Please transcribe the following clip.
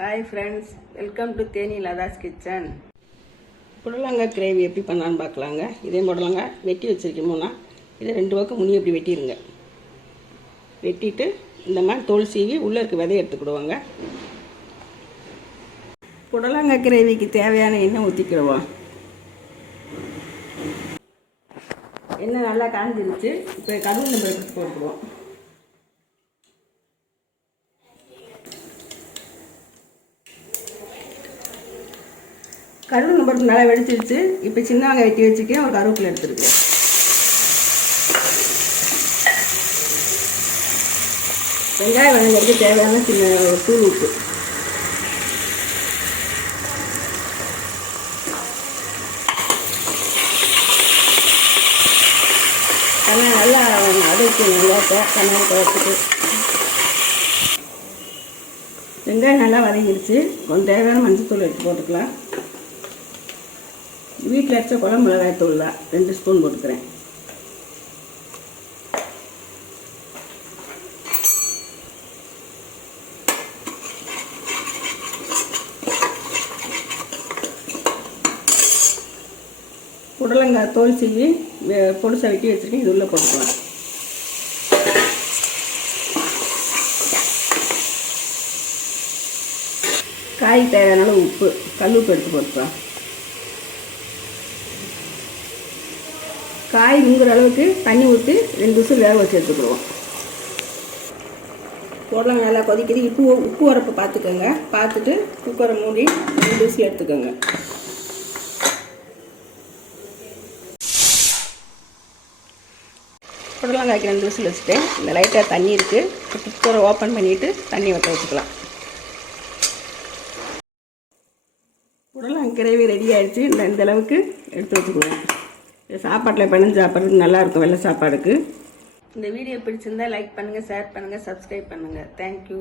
Hi friends, welcome to Theni Latha's kitchen. புடலங்காய் gravy எப்படி பண்ணலான்னு பார்க்கலாங்க. இதே புடலங்காய் வெட்டி வச்சுருக்கோம்னா இதை 2 பக்கம் முனி எப்படி வெட்டிடுங்க. வெட்டிட்டு இந்த மாதிரி தோல் சீவி உள்ளே இருக்க விதையை எடுத்துக்கிடுவாங்க. புடலங்காய் கிரேவிக்கு தேவையான எண்ணெய் ஊற்றிக்கிடுவோம். எண்ணெய் நல்லா காஞ்சிருச்சு. இப்போ கடுகு நம்ம எடுத்து போட்டுக்குவோம். கருவேப்பிலை போட்டு நல்லா வெடிச்சிருச்சு. இப்போ சின்ன வெங்காயம் வெட்டி வச்சுக்கேன். ஒரு கருவேப்பிலை எடுத்துருக்கேன். வெங்காயம் வதங்கிறதுக்கு தேவையான சின்ன தூள் உப்பு. நல்லா வதக்கணும். கண்ணாடி குழச்சிட்டு வெங்காயம் நல்லா வதங்கிடுச்சு. கொஞ்சம் தேவையான மஞ்சள் எடுத்து போட்டுக்கலாம். வீட்டில் அரைச்ச குழம்பு மிளகாய் தூள் தான் 2 ஸ்பூன் போட்டுக்கிறேன். புடலங்காய் தோல் சீவி பொடிசா வெட்டி வச்சுருக்கேன். இது உள்ளே போட்டுக்கலாம். காய் தேவையான உப்பு, கல்லுப்பு எடுத்து போட்டுக்கலாம். காய் முங்குற அளவுக்கு தண்ணி ஊற்றி 2 விசில் வேக வச்சு எடுத்துக்கிடுவோம். புடலங்காய் நல்லா கொதிக்குது. உப்பு உரப்பை பார்த்துக்கோங்க. பார்த்துட்டு குக்கரை மூடி 2 விசில் எடுத்துக்கோங்க. புடலங்காய்க்கு 2 விசில் வச்சுட்டேன். இந்த லைட்டாக தண்ணி இருக்குது. குக்கரை ஓப்பன் பண்ணிவிட்டு தண்ணி வற்ற வச்சுக்கலாம். புடலங்காய் கிரேவி ரெடி ஆகிடுச்சு. இந்த அளவுக்கு எடுத்து வச்சுக்குவோம். சாப்பாட்டில் பண்ணி சாப்பிட்றதுக்கு நல்லாயிருக்கும். வெள்ளை சாப்பாடுக்கு. இந்த வீடியோ பிடிச்சிருந்தா லைக் பண்ணுங்கள், ஷேர் பண்ணுங்கள், சப்ஸ்கிரைப் பண்ணுங்கள். தேங்க்யூ.